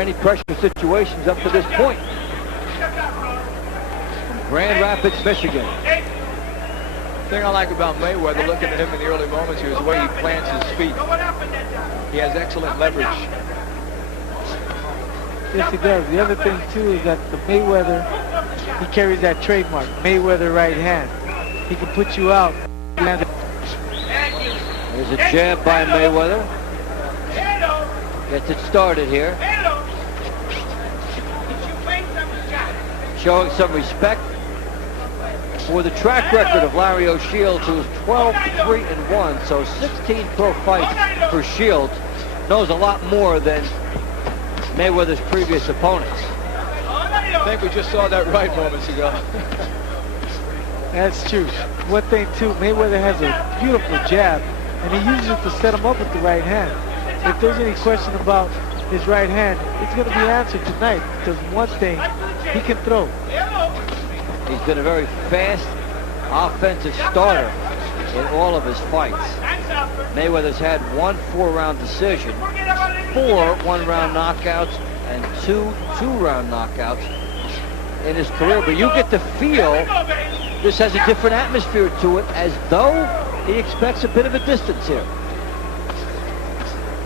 any pressure situations up to this point. Grand Rapids, Michigan. The thing I like about Mayweather, looking at him in the early moments here, is the way he plants his feet. He has excellent leverage. Yes, he does. The other thing, too, is that the Mayweather, he carries that trademark, Mayweather right hand. He can put you out. There's a jab by Mayweather. Gets it started here. Showing some respect for the track record of Larry O'Shields, who is 12-3-1, so 16 pro fights for Shields. Knows a lot more than Mayweather's previous opponents. I think we just saw that right moments ago. That's true. One thing, too, Mayweather has a beautiful jab, and he uses it to set him up with the right hand. If there's any question about his right hand, it's going to be answered tonight, because one thing, he can throw. He's been a very fast offensive starter in all of his fights. Mayweather's had 1 4-round decision, 4 one-round knockouts, and 2 two-round knockouts in his career. But you get the feel this has a different atmosphere to it, as though he expects a bit of a distance here.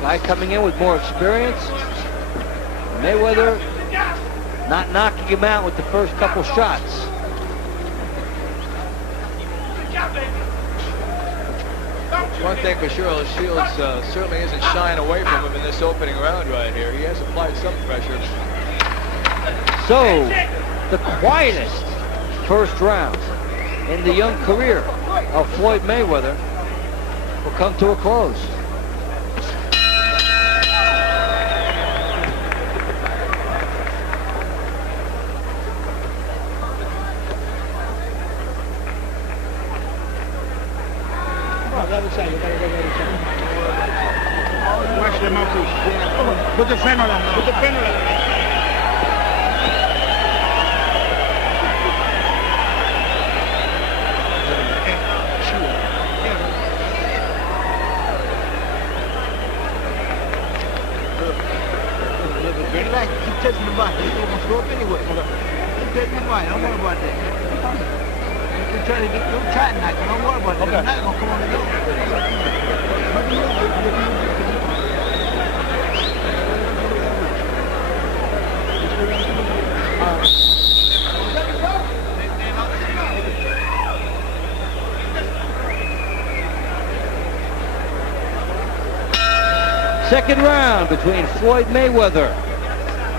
Guy coming in with more experience. Mayweather not knocking him out with the first couple shots. One thing for sure, Shields certainly isn't shying away from him in this opening round right here. He has applied some pressure. So, the quietest first round in the young career of Floyd Mayweather will come to a close. Watch them out, please. Put the freno on. Put the freno on. Relax, keep touching the body. He's going to throw up anyway. Keep touching the body. Don't worry about that. You're trying to get your tight knock. Don't worry about that. You're not going to come on the door. Second round between Floyd Mayweather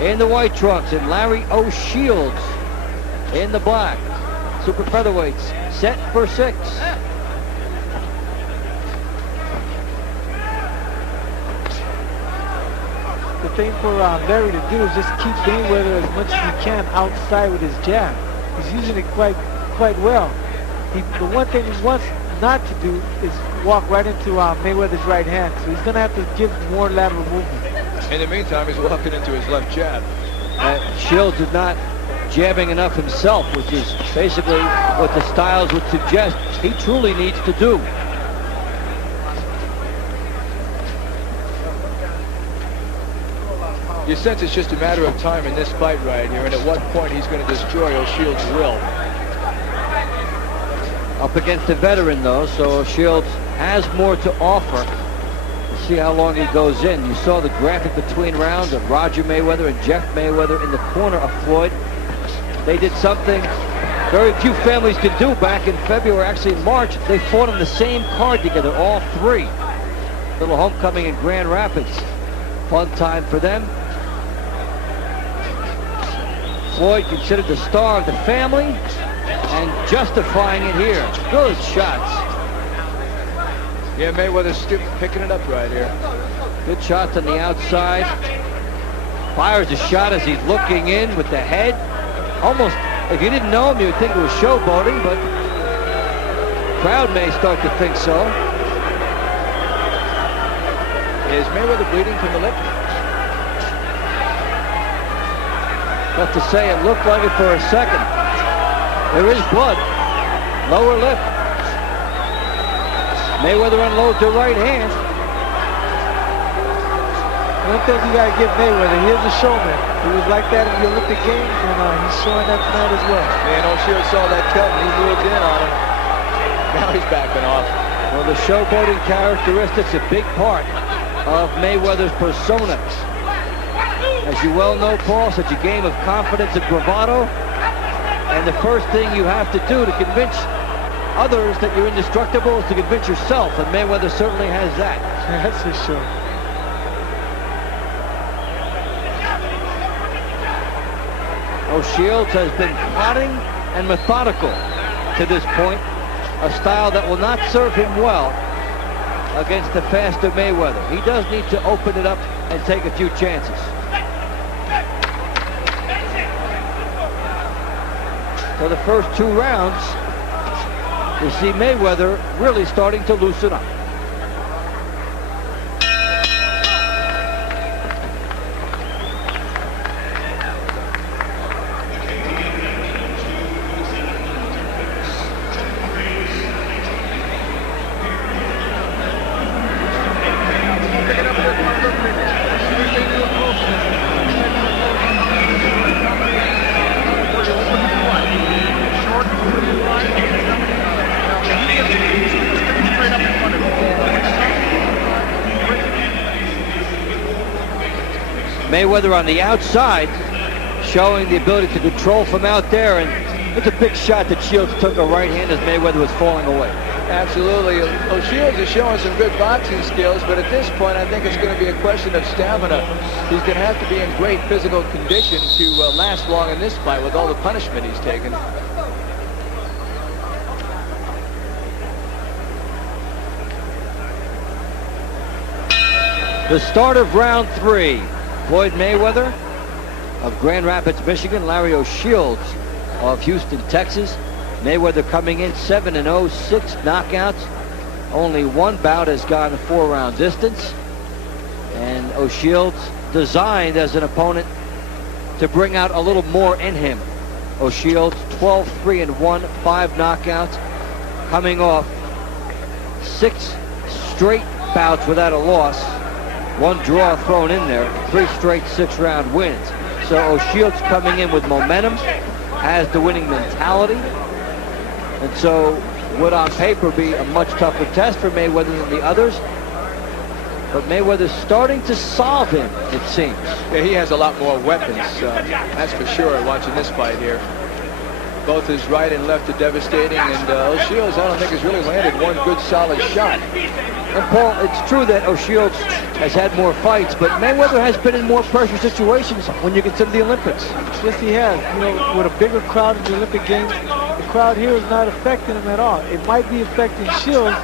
in the white trunks and Larry O'Shields in the black. Super featherweights set for 6. The thing for Larry to do is just keep Mayweather as much as he can outside with his jab. He's using it quite well. The one thing he wants not to do is walk right into Mayweather's right hand, so he's going to have to give more lateral movement. In the meantime, he's walking into his left jab. Shields is not jabbing enough himself, which is basically what the styles would suggest he truly needs to do. You sense it's just a matter of time in this fight right here, and at what point he's going to destroy O'Shields' will. Up against a veteran, though, so Shields has more to offer. We'll see how long he goes in. You saw the graphic between rounds of Roger Mayweather and Jeff Mayweather in the corner of Floyd. They did something very few families could do back in February, actually in March. They fought on the same card together, all 3. Little homecoming in Grand Rapids. Fun time for them. Floyd considered the star of the family and justifying it here. Good shots. Yeah, Mayweather's still picking it up right here. Good shots on the outside. Fires a shot as he's looking in with the head. Almost, if you didn't know him, you would think it was showboating, but crowd may start to think so. Is Mayweather bleeding from the lip? Tough to say. It looked like it for a second. There is blood. Lower lip. Mayweather unloads the right hand. One thing you got to give Mayweather, he is a showman. He was like that in the Olympic Games, and he's showing that tonight as well. Man, O'Shields saw that cut and he moved in on him. Now he's backing off. Well, the showboating characteristics a big part of Mayweather's persona. As you well know, Paul, such a game of confidence and bravado. And the first thing you have to do to convince others that you're indestructible is to convince yourself, and Mayweather certainly has that. That's for sure. O'Shields has been plotting and methodical to this point, a style that will not serve him well against the faster Mayweather. He does need to open it up and take a few chances. So the first 2 rounds, you see Mayweather really starting to loosen up. Mayweather on the outside, showing the ability to control from out there, and it's a big shot that Shields took a right hand as Mayweather was falling away. Absolutely. O'Shields is showing some good boxing skills, but at this point I think it's going to be a question of stamina. He's going to have to be in great physical condition to last long in this fight with all the punishment he's taken. The start of round 3. Floyd Mayweather of Grand Rapids, Michigan. Larry O'Shields of Houston, Texas. Mayweather coming in 7-0, 6 knockouts. Only 1 bout has gone the 4-round distance. And O'Shields designed as an opponent to bring out a little more in him. O'Shields 12-3-1, 5 knockouts, coming off 6 straight bouts without a loss. 1 draw thrown in there, 3 straight 6-round wins. So O'Shields coming in with momentum, has the winning mentality, and so would on paper be a much tougher test for Mayweather than the others. But Mayweather's starting to solve him, it seems. Yeah, he has a lot more weapons, that's for sure, watching this fight here. Both his right and left are devastating, and O'Shields, I don't think, has really landed 1 good solid shot. And Paul, it's true that O'Shields has had more fights, but Mayweather has been in more pressure situations when you consider the Olympics. Yes, he has. You know, with a bigger crowd in the Olympic Games, the crowd here is not affecting him at all. It might be affecting Shields,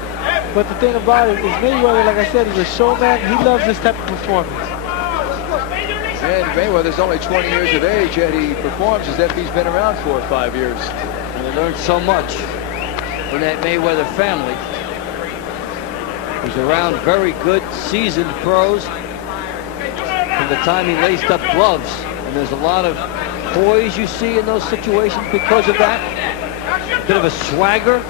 but the thing about it is Mayweather, like I said, he's a showman. He loves this type of performance. And Mayweather's only 20 years of age, yet he performs as if he's been around 4 or 5 years. And he learned so much from that Mayweather family. He's around very good, seasoned pros from the time he laced up gloves. And there's a lot of poise you see in those situations because of that. A bit of a swagger.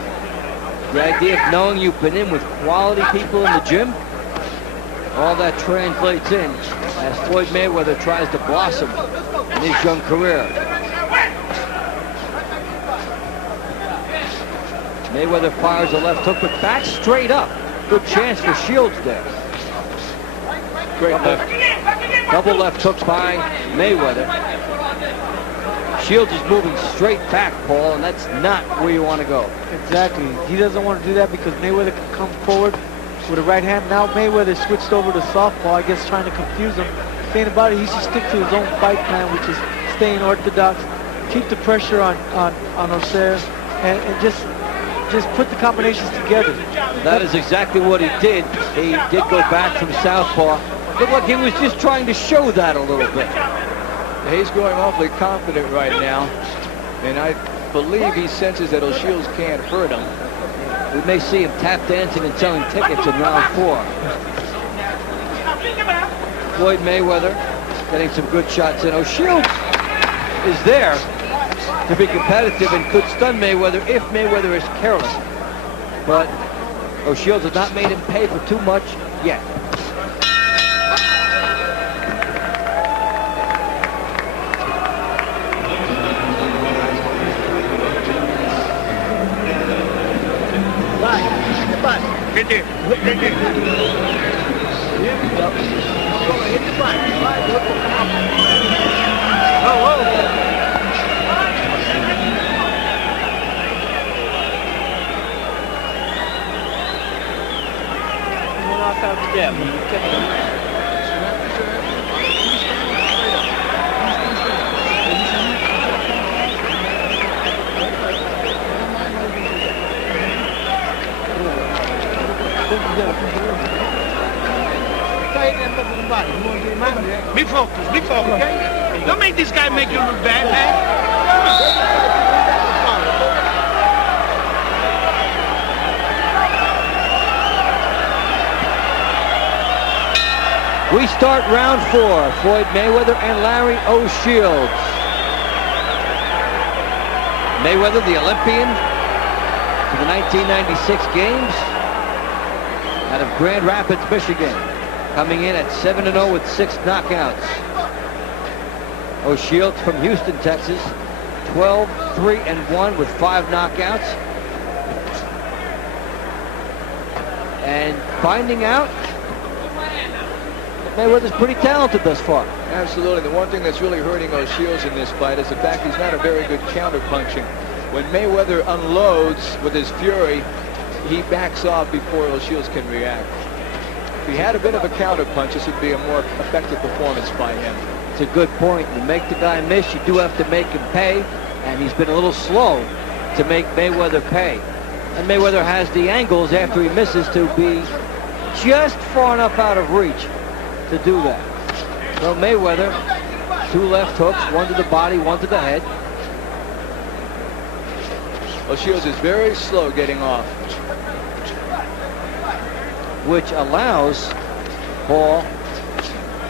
The idea of knowing you've been in with quality people in the gym. All that translates in as Floyd Mayweather tries to blossom in his young career. Mayweather fires a left hook, but back straight up. Good chance for Shields there. Great left. Double left hook by Mayweather. Shields is moving straight back, Paul, and that's not where you want to go. Exactly. He doesn't want to do that because Mayweather can come forward with a right hand. Now Mayweather switched over to southpaw, I guess trying to confuse him. The thing about it, he should stick to his own fight plan, which is staying orthodox, keep the pressure on O'Shields, and just put the combinations together. That is exactly what he did. He did go back from southpaw. Looked like he was just trying to show that a little bit. He's going awfully confident right now, and I believe he senses that O'Shields can't hurt him. We may see him tap dancing and selling tickets in round 4. Floyd Mayweather getting some good shots in. O'Shields is there to be competitive and could stun Mayweather if Mayweather is careless. But O'Shields has not made him pay for too much yet. Right there. Right there. Here we go. Hit the button. Oh, whoa. Knock out the jab. Be focused, okay? Don't make this guy make you look bad, man. We start round 4. Floyd Mayweather and Larry O'Shields. Mayweather, the Olympian for the 1996 games out of Grand Rapids, Michigan, coming in at 7-0 with 6 knockouts. O'Shields from Houston, Texas, 12-3-1 with 5 knockouts. And finding out that Mayweather's pretty talented thus far. Absolutely. The one thing that's really hurting O'Shields in this fight is the fact he's not a very good counter-punching. When Mayweather unloads with his fury, he backs off before O'Shields can react. If he had a bit of a counter-punch, this would be a more effective performance by him. It's a good point. You make the guy miss, you do have to make him pay, and he's been a little slow to make Mayweather pay. And Mayweather has the angles after he misses to be just far enough out of reach to do that. So Mayweather, 2 left hooks, 1 to the body, 1 to the head. O'Shields is very slow getting off, which allows Paul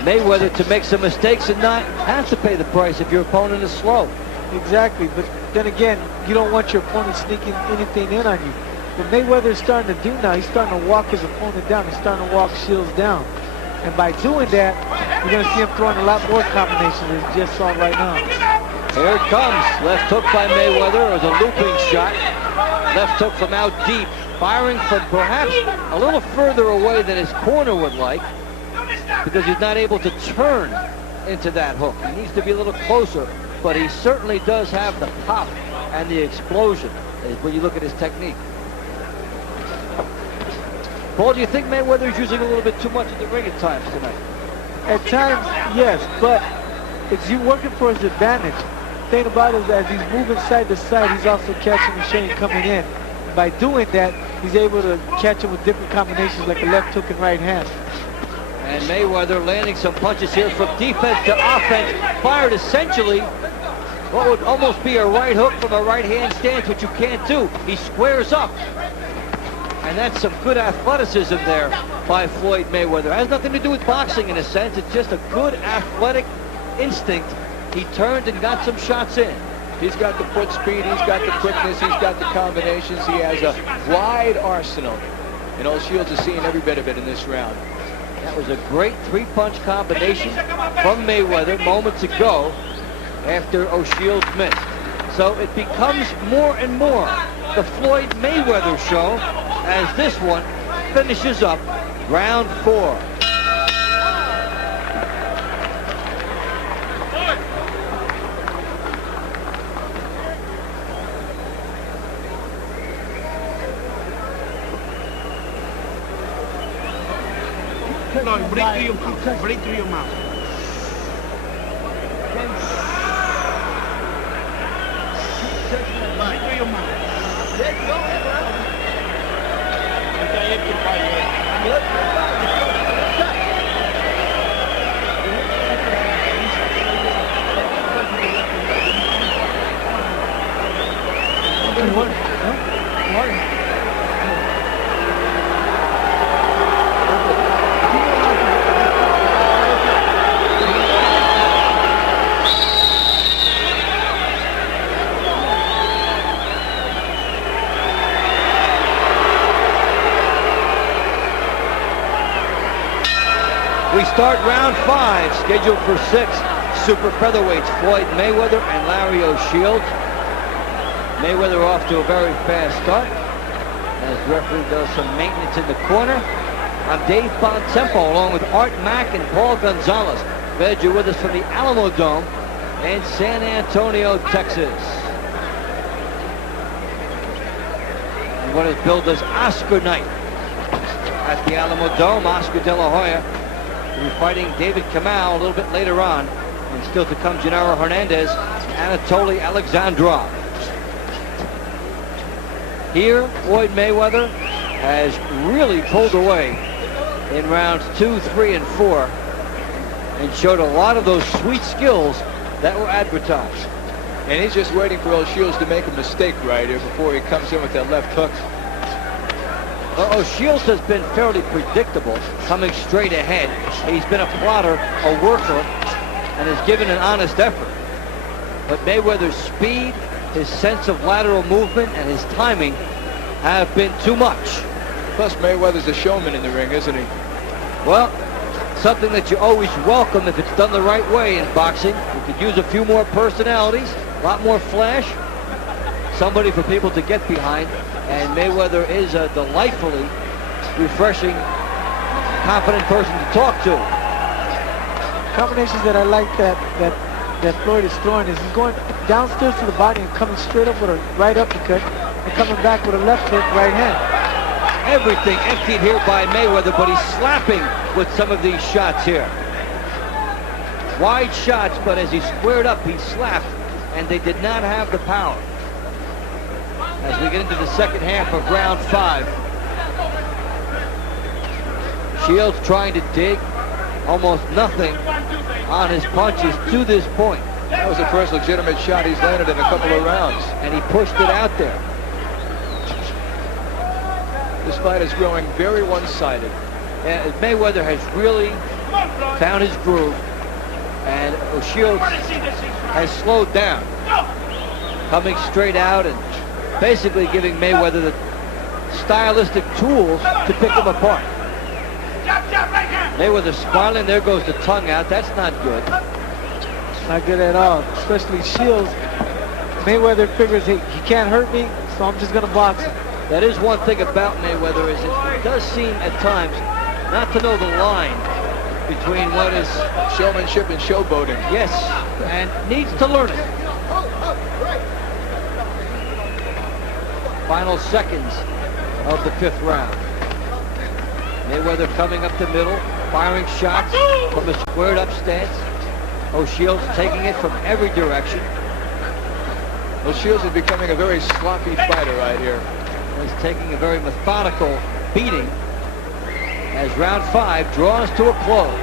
Mayweather to make some mistakes and not have to pay the price if your opponent is slow. Exactly, but then again, you don't want your opponent sneaking anything in on you. What Mayweather is starting to do now, he's starting to walk his opponent down. He's starting to walk Shields down. And by doing that, you're going to see him throwing a lot more combinations than you just saw right now. Here it comes. Left hook by Mayweather. It was a looping shot. Left hook from out deep. Firing from perhaps a little further away than his corner would like, because he's not able to turn into that hook. He needs to be a little closer, but he certainly does have the pop and the explosion when you look at his technique. Paul, do you think Mayweather is using a little bit too much of the ring at times tonight? At times, yes, but it's you working for his advantage. The thing about it is, as he's moving side to side, he's also catching the shade coming in. By doing that, he's able to catch him with different combinations like a left hook and right hand. And Mayweather landing some punches here from defense to offense. Fired essentially what would almost be a right hook from a right hand stance, which you can't do. He squares up. And that's some good athleticism there by Floyd Mayweather. It has nothing to do with boxing in a sense. It's just a good athletic instinct. He turned and got some shots in. He's got the foot speed, he's got the quickness, he's got the combinations. He has a wide arsenal. And O'Shields is seeing every bit of it in this round. That was a great 3-punch combination from Mayweather moments ago after O'Shields missed. So it becomes more and more the Floyd Mayweather show as this one finishes up round 4. No, break through your mouth. Break through your mouth. Break through your mouth. We start round 5, scheduled for 6 super featherweights, Floyd Mayweather and Larry O'Shields. Mayweather off to a very fast start, as the referee does some maintenance in the corner. I'm Dave Bontempo, along with Art Mack and Paul Gonzalez. Glad you're with us from the Alamo Dome in San Antonio, Texas. And what is billed as Oscar night at the Alamo Dome. Oscar De La Hoya will be fighting David Kamau a little bit later on. And still to come, Gennaro Hernandez, Anatoly Alexandrov. Here, Floyd Mayweather has really pulled away in rounds 2, 3, and 4 and showed a lot of those sweet skills that were advertised. And he's just waiting for O'Shields to make a mistake right here before he comes in with that left hook. O'Shields has been fairly predictable, coming straight ahead. He's been a plotter, a worker, and has given an honest effort. But Mayweather's speed, his sense of lateral movement, and his timing have been too much. Plus, Mayweather's a showman in the ring, isn't he? Well, something that you always welcome if it's done the right way in boxing. You could use a few more personalities, a lot more flash, somebody for people to get behind. And Mayweather is a delightfully refreshing, confident person to talk to. Combinations that I like that Floyd is throwing is he's going downstairs to the body and coming straight up with a right uppercut and coming back with a left hook right hand. Everything emptied here by Mayweather, but he's slapping with some of these shots here. Wide shots, but as he squared up, he slapped, and they did not have the power. As we get into the second half of round 5. Shields trying to dig, almost nothing on his punches to this point. That was the first legitimate shot he's landed in a couple of rounds. And he pushed it out there. This fight is growing very one-sided. And Mayweather has really found his groove, and O'Shields has slowed down, coming straight out and basically giving Mayweather the stylistic tools to pick him apart. Mayweather smiling, there goes the tongue out. That's not good. Not good at all, especially Shields. Mayweather figures he can't hurt me, so I'm just going to box him. That is one thing about Mayweather, is it does seem at times not to know the line between what is showmanship and showboating. Yes, and needs to learn it. Final seconds of the 5th round. Mayweather coming up the middle, firing shots from a squared up stance. O'Shields taking it from every direction. O'Shields is becoming a very sloppy fighter right here. He's taking a very methodical beating as round 5 draws to a close.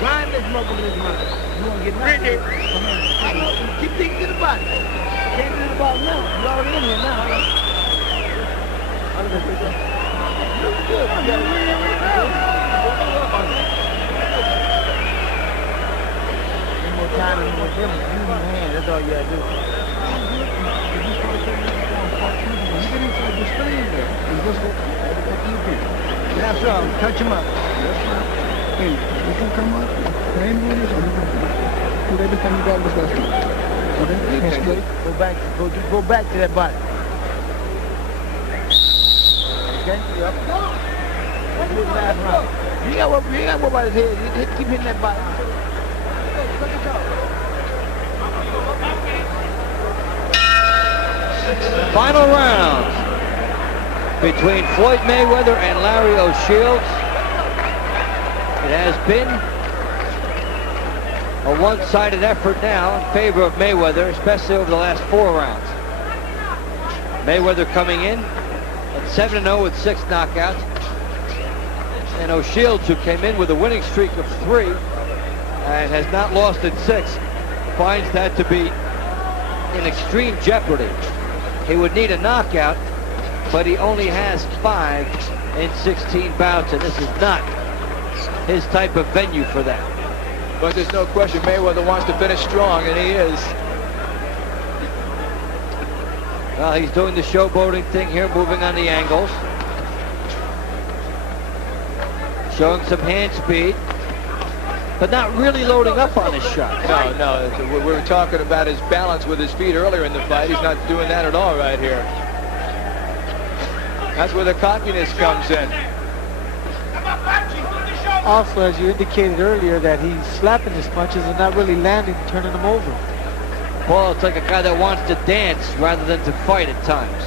Grind this mother with his mother. You want to get nothing? I know. Keep thinking to the body. Can't do the body now. You're already in here now. Look good. You got more time and more difference. Use your hand. That's all you gotta do. You get inside the screen there. And just go that's all. Touch him up. Hey, you can come up, train with us, and every time you got this lesson. Okay? Hands straight. Go back to that body. Okay? Yep. Let's do the last round. You ain't got to worry about his head. Keep hitting that body. Final round between Floyd Mayweather and Larry O'Shields. It has been a one-sided effort now in favor of Mayweather, especially over the last 4 rounds. Mayweather coming in at 7-0 with 6 knockouts. And O'Shields, who came in with a winning streak of 3 and has not lost in 6, finds that to be in extreme jeopardy. He would need a knockout, but he only has 5 in 16 bouts, and this is not his type of venue for that. But there's no question Mayweather wants to finish strong, and he is. Well, he's doing the showboating thing here, moving on the angles. showing some hand speed, but not really loading up on his shot. No. We were talking about his balance with his feet earlier in the fight. He's not doing that at all right here. That's where the cockiness comes in. Also, as you indicated earlier, that he's slapping his punches and not really landing, turning them over. Paul, it's like a guy that wants to dance rather than to fight at times.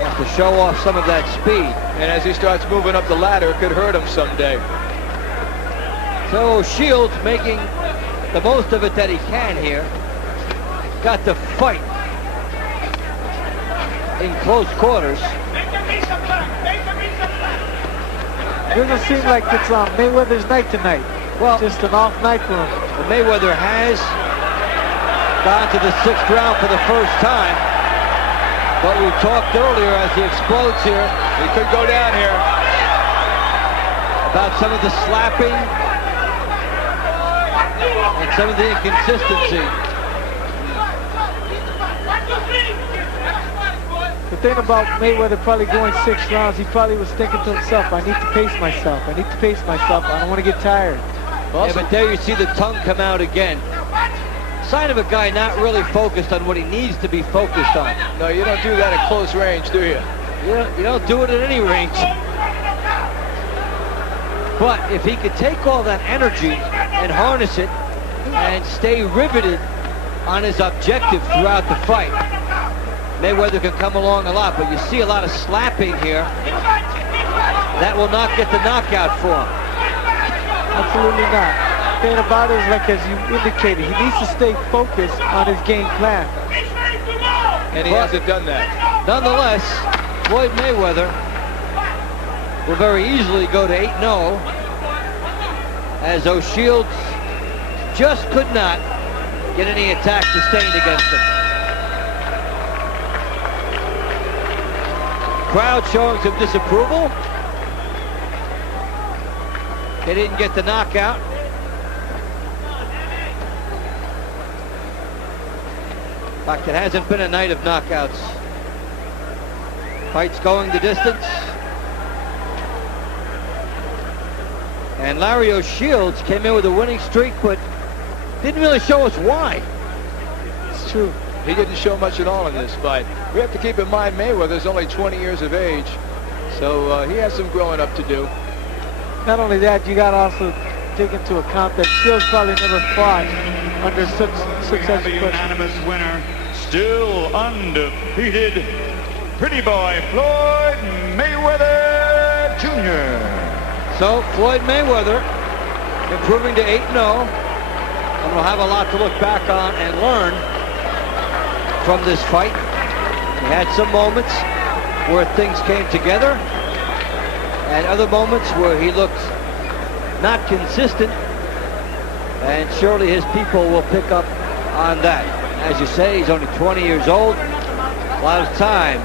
Wants to show off some of that speed. And as he starts moving up the ladder, it could hurt him someday. So Shields making the most of it that he can here. Got to fight in close quarters. Doesn't seem like it's Mayweather's night tonight. Well, just an off night for him. Mayweather has gone to the 6th round for the first time. But we talked earlier as he explodes here. He could go down here. About some of the slapping and some of the inconsistency. The thing about Mayweather probably going 6 rounds, he probably was thinking to himself, I need to pace myself. I need to pace myself. I don't want to get tired. Yeah, but there you see the tongue come out again. Sign of a guy not really focused on what he needs to be focused on. No, you don't do that at close range, do you? You don't do it at any range. But if he could take all that energy and harness it and stay riveted on his objective throughout the fight, Mayweather can come along a lot. But you see a lot of slapping here. That will not get the knockout for him. Absolutely not. The thing about it is, like as you indicated, he needs to stay focused on his game plan. And he hasn't done that. Nonetheless, Floyd Mayweather will very easily go to 8-0 as O'Shields just could not get any attack sustained against him. Crowd showing some disapproval. They didn't get the knockout. In fact, it hasn't been a night of knockouts. Fights going the distance. And Larry O'Shields came in with a winning streak, but didn't really show us why. It's true. He didn't show much at all in this fight. We have to keep in mind Mayweather's only 20 years of age, so he has some growing up to do. Not only that, you got to also take into account that Shields probably never fought under such successful unanimous winner, still undefeated, pretty boy Floyd Mayweather Jr. So Floyd Mayweather improving to 8-0, and we'll have a lot to look back on and learn from this fight. He had some moments where things came together and other moments where he looked not consistent, and surely his people will pick up on that. As you say, he's only 20 years old. A lot of time